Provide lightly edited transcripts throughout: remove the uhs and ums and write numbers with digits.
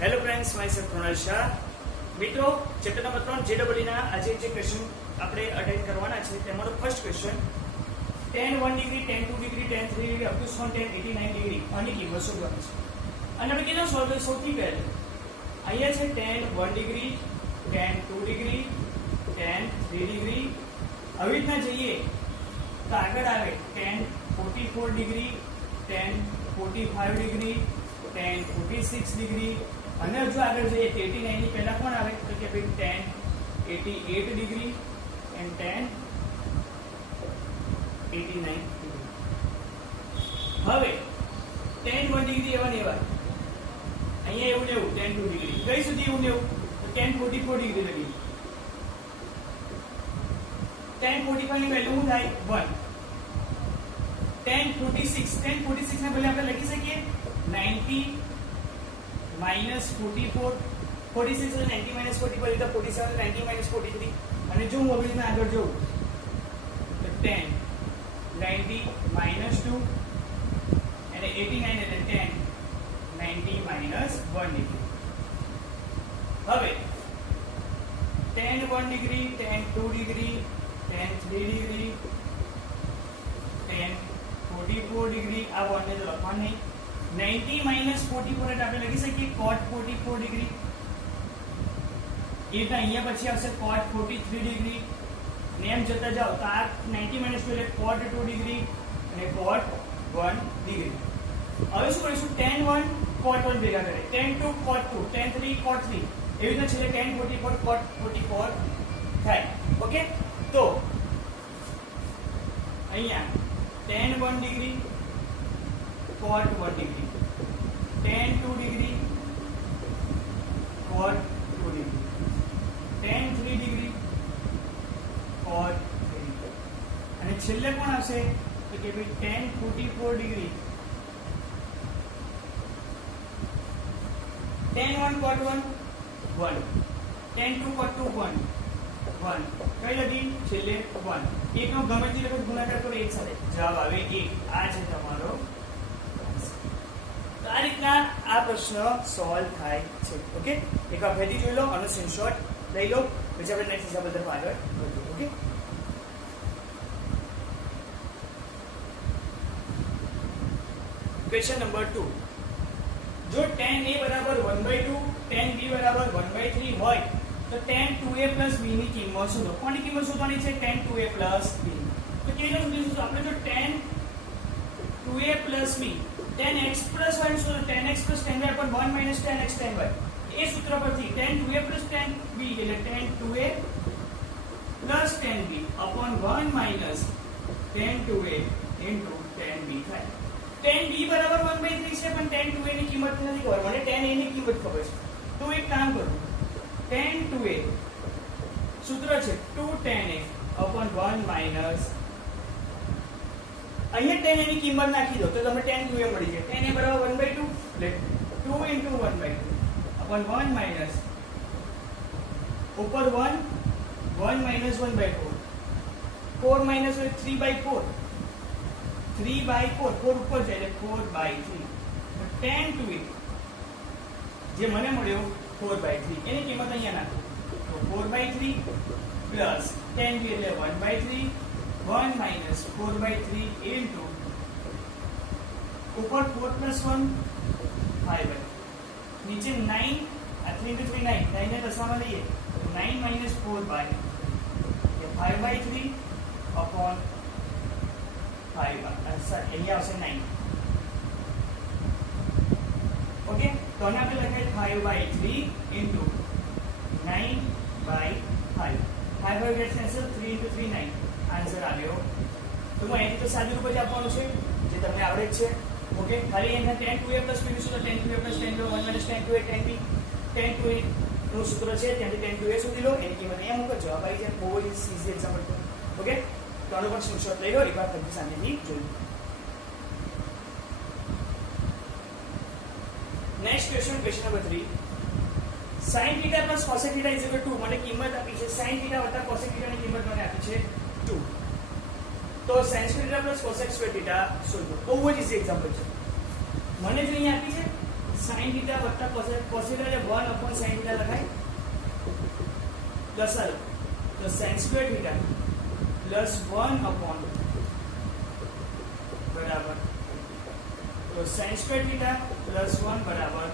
Hello friends, my self Krunal Shah. મિત્રો, chapter number 3 JEE ના આજે જે ક્વેશ્ચન આપણે અટેન્ડ કરવાના છે તેમાંનો first question tan 1 degree, tan 2 degree, tan 3 degree up to tan 89 degree આની કિંમત શોધવાની છે. અને આપણે કેનો સોલ્વ કરીએ? સૌથી પહેલા અહીંયા છે tan 1 degree, tan 2 degree, tan 3 degree. આવી રીતના જઈએ તો આગળ આવે tan 44 degree, tan 45 degree, tan 46 degree. અને જો આગળ જઈએ 89 ની પહેલા કોણ આવે તો કે ભાઈ tan 88 degree and tan 89 degree. હવે tan 1 ડિગ્રી એવા ને એવા, અહીંયા એવું ને એવું tan 2 ડિગ્રી, કઈ સુધી એવું ને એવું તો tan 44 ડિગ્રી લગી. tan 45 ની વેલ્યુ શું થાય? 1. tan 46 ને પહેલા આપણે લખી શકીએ 90 minus 44, 46 અને 90 minus 44 એટલે 47, 90 minus 43. અને જો હું હવે આગળ જોઉં તો 10 90 minus 2 અને 89 એટલે 10 90 minus 1 ડિગ્રી. હવે tan 1 degree, tan 2 degree, tan 3 degree, tan 44 degree આ વનને તો લખવાનું નહીં. 90 minus 44 એટલે આપણે લખી શકીએ cot 44 ડિગ્રી. એ તો અહીંયા પછી આવશે cot 43 ડિગ્રી. ને એમ જતા જાઓ તો આ 90 minus 2 એટલે cot 2 ડિગ્રી અને cot 1 ડિગ્રી. હવે શું કરીશું? tan 1 cot 1 ભેગા કરે, tan 2 cot 2, tan 3 cot 3. એવી રીતે છેલ્લે tan 44 cot 44 થાય. ઓકે, તો અહીંયા tan 1 degree cot 1 degree, tan 2 degree cot 2 degree, tan 3 degree cot 3 degree. અને છેલ્લે કોણ આવશે તો કે ભાઈ tan 44 degree, tan 1 cot 1 1, tan 2 cot 2 1 1. કઈ લગી? છેલ્લે 1. એકનો ગમે તે વખત ગુણાકાર કરો એક સાથે જવાબ આવે 1. આ છે તમારો. તો આ રીતના આ પ્રશ્ન સોલ્વ થાય છે. ઓકે, એક વાર ફરીથી જોઈ લો, આનો સ્ક્રીનશોટ લઈ લો, પછી આપણે નેક્સ્ટ હિસાબ તરફ આગળ વધીએ. Okay, question number 2. જો tan a બરાબર 1/2, tan b બરાબર 1/3 હોય તો tan 2a b ની કિંમત શોધો. કોની કિંમત શોધવાની છે? tan 2a b. તો કેવી રીતે શોધીશું? આપણે જો tan 2a b tan x plus y શોધો, tan x plus tan y upon 1 minus tan x tan y. એ સૂત્ર પરથી tan 2a plus tan b એટલે tan 2a plus tan b upon 1 minus tan 2a into tan b થાય. tan b બરાબર 1/3 છે, પણ tan 2a ની કિંમત નથી ખબર, મને tan a ની કિંમત ખબર છે. તો એક કામ કરું, tan 2a સૂત્ર છે 2 tan a upon 1 minus, અહીંયા tan a ની કિંમત નાખી દો તો તમને tan 2a મળી જાય. tan a બરાબર 1/2 એટલે 2 into 1/2 upon 1 minus ઉપર 1 minus 1/4, 4 minus 3/4, 3/4, 4 ઉપર જાય એટલે 4/3. tan 2a જે મને મળ્યો 4/3, એની કિંમત અહીંયા નાખો તો 4/3 પ્લસ tan b એટલે 1/3, 1 minus 4/3 into ઉપર 4 plus 1 5/3, નીચે 9, આ 3 into 3 9, 9 ને દશામાં લઈએ તો 9 minus 4/5 upon 5, અહીંયા આવશે 9. ઓકે, તો આને આપણે લખાય 5/3 into 9/5. 5 gets cancel, 3 into 3 9. Answer આવ્યો. તો હું અહીંથી તો સાદું રૂપ જ આપવાનું છે જે તમને આવડે જ છે. ઓકે, ખાલી અહીંયા tan 2a plus b શું? tan 2a plus tan 2 1 minus tan 2a tan b. tan 2a નું સૂત્ર છે ત્યાંથી tan 2a સુધી લો, એની કિંમત અહીંયા મૂકો, જવાબ આવી જાય. બહુ જ ઈઝી એક્ઝામ્પલ છે. ઓકે, તો આનો પણ સ્ક્રીનશોટ લઈ લો, એકવાર ફરીથી શાંતિથી જોઈ. Next question, question number 3. sin θ plus cosec θ is equal to, મને કિંમત આપી છે sin θ વત્તા cosec θ ની કિંમત મને આપી છે 2. તો sin square θ plus cosec square θ શોધો. બહુ જ ઈઝી એક્ઝામ્પલ છે. મને જો અહીંયા આપી છે sin थीटा વત્તા cos थीटा એટલે 1 sin थीटा લખાય પ્લસ આલો તો sin સ્ક્વેર થીટા પ્લસ 1 બરાબર તો sin સ્ક્વેર થીટા પ્લસ 1 બરાબર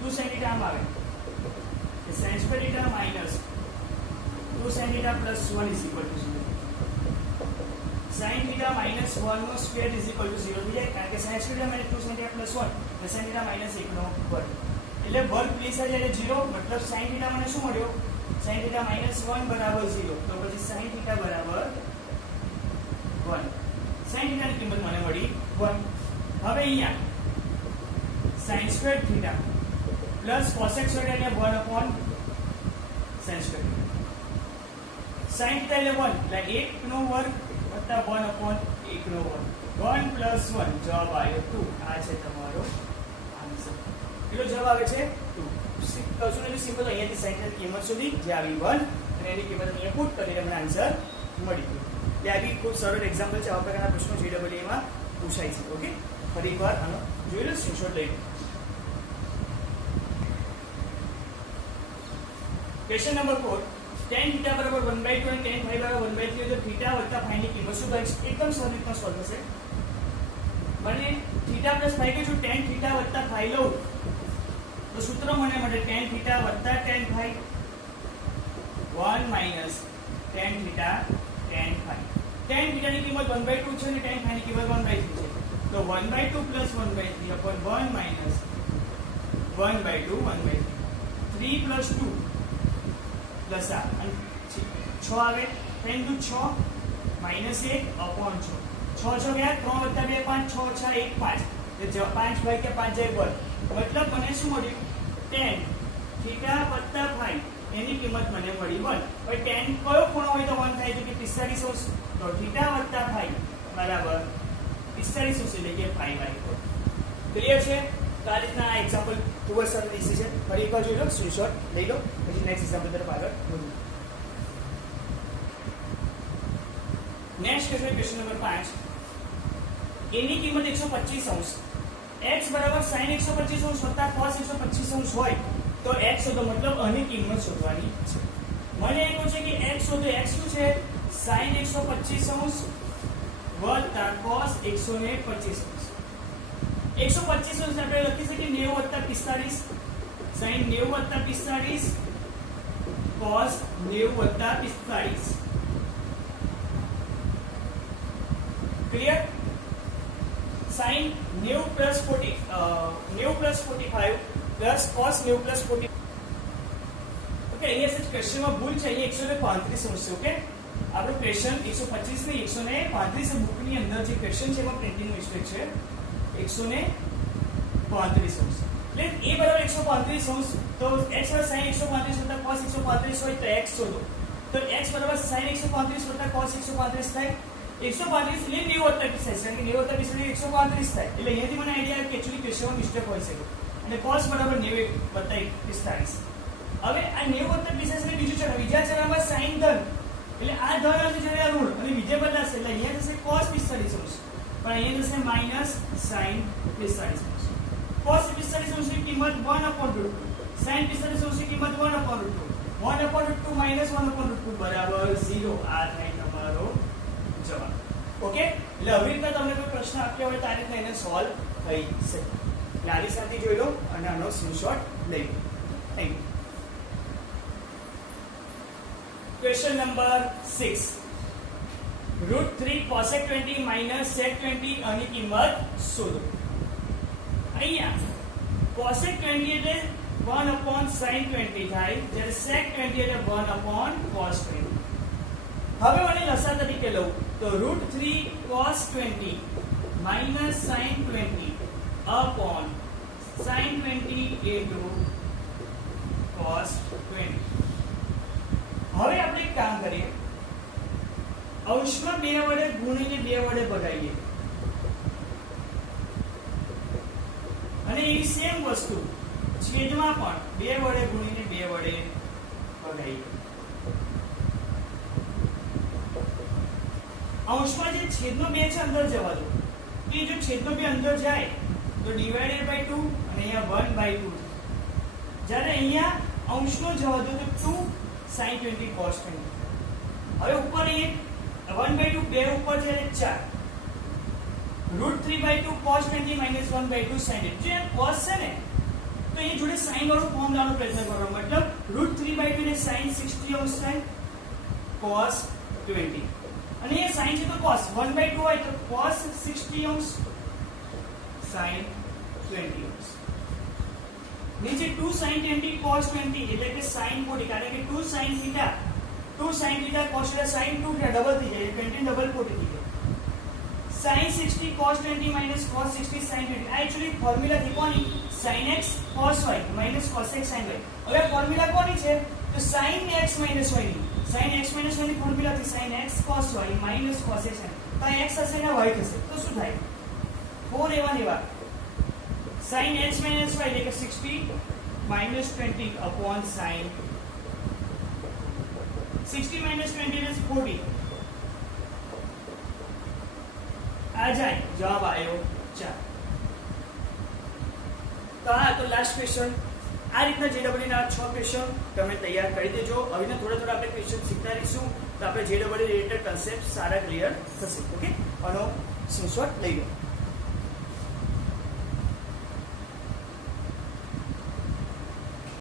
2 sin थीटा આમ આવે કે sin square theta minus 2 sin theta plus 1 is equal to 0 sin theta minus 1 નો સ્ક્વેર ઇઝ ઇક્વલ ટુ 0 થઈ જાય કારણ કે sin square minus 2 sin theta plus 1 અને sin थीटा માઈનસ 1 નો વર્ગ એટલે વર્ગ પ્લસ આ જાય 0 મતલબ sin थीटा મને શું મળ્યો sin थीटा माइनस 1 બરાબર 0 તો પછી sin थीटा બરાબર 1 sin थीटा ની કિંમત મને મળી 1 હવે અહીંયા sin square theta plus cos square એટલે 1 sin સ્ક્વેર sin थीटा એટલે 1 એટલે 1 નો વર્ગ વત્તા 1/1 નો વર્ગ 1 પ્લસ 1 જવાબ આવ્યો 2 આ છે તમારો આન્સર કેટલો જવાબ આવે છે 2 કશું નથી સિમ્પલ અહીંયાથી sin ની કિંમત સુધી જે આવી 1 અને એની કિંમત અહીંયા પુટ કરીને મને આન્સર મળી ગયો તે આ બી ખૂબ સરળ એક્ઝામ્પલ છે આવા પ્રકારના પ્રશ્નો GEE માં પૂછાય છે ઓકે ફરી એકવાર આનો જોઈ લો સ્ક્રીનશોટ લઈ લો ક્વેશ્ચન નંબર 4 tan थीटा बराबर 1/2 અને tan phi બરાબર 1/3 તો थीटा વત્તા phi ની કિંમત શું થાય છે એકદમ સરળ રીતમાં સોલ્વ થશે મને थीटा phi કે જો tan थीटा વત્તા phi લઉં તો સૂત્ર મને મળે tan थीटा વત્તા tan phi 1 minus tan theta tan phi tan theta ની કિંમત 1/2 છે અને tan phi ની કિંમત 1/3 છે તો 1/2 plus 1/3 upon 1 minus 1/2 1/3 3 plus 2 plus आ 6 આવે 3 * 6 माइनस 1 अपॉन 6 6 6 ગયા 3 + 2 5 6 6 1 5 એટલે 5 ભાઈ કે 5 જાય પર મતલબ મને શું મળ્યું tan थीटा + phi એની કિંમત મને મળી 1 હવે tan કયો ખૂણો હોય તો 1 થાય તો કે 45 તો थीटा + phi બરાબર 45 એટલે કે π/4 ક્લિયર છે તો આ રીતના આ એક્ઝામ્પલ ખૂબ જ સરળ ઇઝી છે ફરી એકવાર જોઈ લો સ્ક્રીનશોટ લઈ લો પછી નેક્સ્ટ એક્ઝામ્પલ તરફ આગળ વધો નેક્સ્ટ ક્વેશ્ચન નંબર 5 એની કિંમત 125 x બરાબર sin 125 વત્તા cos 125 હોય તો x શોધો મતલબ આની કિંમત શોધવાની છે મને એમ છે કે x શોધો x શું છે sin 125 વત્તા cos 125 125 આપણે લખી શકીએ 90 + 45 sin 90 + 45 cos 90 + 45 clear sin 90 + 40 90 + 45 plus cos 90 + 40 okay અહીંયા સચ ક્વેશ્ચનમાં ભૂલ છે અહીંયા 135 છે ઓકે આપણો ક્વેશ્ચન 125 ને 135 બુકની અંદર જે ક્વેશ્ચન છે એમાં પ્રિન્ટિંગ મિસ્ટેક છે 135 એટલે a બરાબર 135 તો x બરાબર sin 135 વત્તા cos 135 હોય તો x શોધો તો x બરાબર sin 135 વત્તા cos 135 થાય 135 એટલે 90 વત્તા 45 કારણ કે 90 વત્તા 45 135 થાય એટલે અહીંયાથી મને આઈડિયા આવે કે એક્ચ્યુઅલી ક્વેશ્ચનમાં મિસ્ટેક હોય છે અને cos બરાબર 90 વત્તા 45 હવે આ 90 વત્તા 45 એટલે બીજું ચરણ બીજા ચરણમાં sin ધન એટલે આ ધન હશે જ્યારે આ ઋણ અને બીજે બદલાશે એટલે અહીંયા થશે cos 45 પણ અહીંયા થશે માઈનસ sin 45 cos 45 ની કિંમત 1/√2 sin 45 ની કિંમત 1/√2 1/√2 માઈનસ 1/√2 બરાબર 0 આ થાય તમારો જવાબ ઓકે એટલે આવી રીતના તમને કોઈ પ્રશ્ન આપ્યો હોય તો આ રીતના એને સોલ્વ થઈ શકે એટલે આની સાથે જોઈ લો અને આનો સ્ક્રીનશોટ લઈ લો thank you question number 6 √3 cosec 20 minus sec 20 આની કિંમત શોધો અહીંયા cosec 20 એટલે 1/sin 20 થાય જ્યારે sec 20 એટલે 1/cos 20 હવે મને લસા તરીકે લઉં તો √3 cos 20 minus sin 20 upon sin 20 into cos 20 હવે આપણે એક કામ કરીએ અંશમાં 2 વડે ગુણીને 2 વડે ભગાઈએ અને એ સેમ વસ્તુ છેદમાં પણ 2 વડે ગુણીને 2 વડે ભગાઈએ અંશમાં જે છેદનો 2 છે અંદર જવા દો કે જો છેદનો 2 અંદર જાય તો ડિવાઇડેડ બાય 2 અને અહીંયા 1/2 જ્યારે અહીંયા અંશનો જવાબ હતો તો 2 sin 20 cos 20 હવે ઉપર અહીંયા 1/2 બે ઉપર છે એટલે 4 √3/2 cos 20 minus 1/2 sin 20 જે cos છે ને તો એ જોડે sin વાળું ફોર્મ લાવવાનો પ્રયત્ન કરો મતલબ √3/2 ને sin 60 અંશ થાય cos 20 અને એ sin છે તો cos 1/2 હોય તો cos 60 અંશ sin 20 અંશ નીચે 2 sin 20 cos 20 એટલે કે sin 40 કારણ કે 2 sin theta cos theta sin 2 થયા ડબલ થઈ જાય 20 ડબલ 40 થઈ જાય sin 60 cos 20 minus cos 60 sin 20 આ એક્ચ્યુઅલી ફોર્મ્યુલા થી કોની sin x cos y minus cos x sin y હવે ફોર્મ્યુલા કોની છે તો sin x minus y ની sin x minus y ની ફોર્મ્યુલા થી sin x cos y minus cos x sin તો x હશે ને y થશે તો શું થાય 4 એવા ને એવા sin x minus y એટલે કે 60 minus 20 upon sin 60 minus 20 is 40 आ जाए जवाब आयो 4 तो हाँ तो लास्ट क्वेश्चन आ रीतना जेडब्ल्यू ना 6 क्वेश्चन તમે તૈયાર કરી દેજો હવે ને થોડા થોડા આપણે ક્વેશ્ચન શીખતા રહીશું તો આપણે જેડબ્લ્યુ રિલેટેડ કન્સેપ્ટ સારા ક્લિયર થશે ઓકે આનો સ્ક્રીનશોટ લઈ લો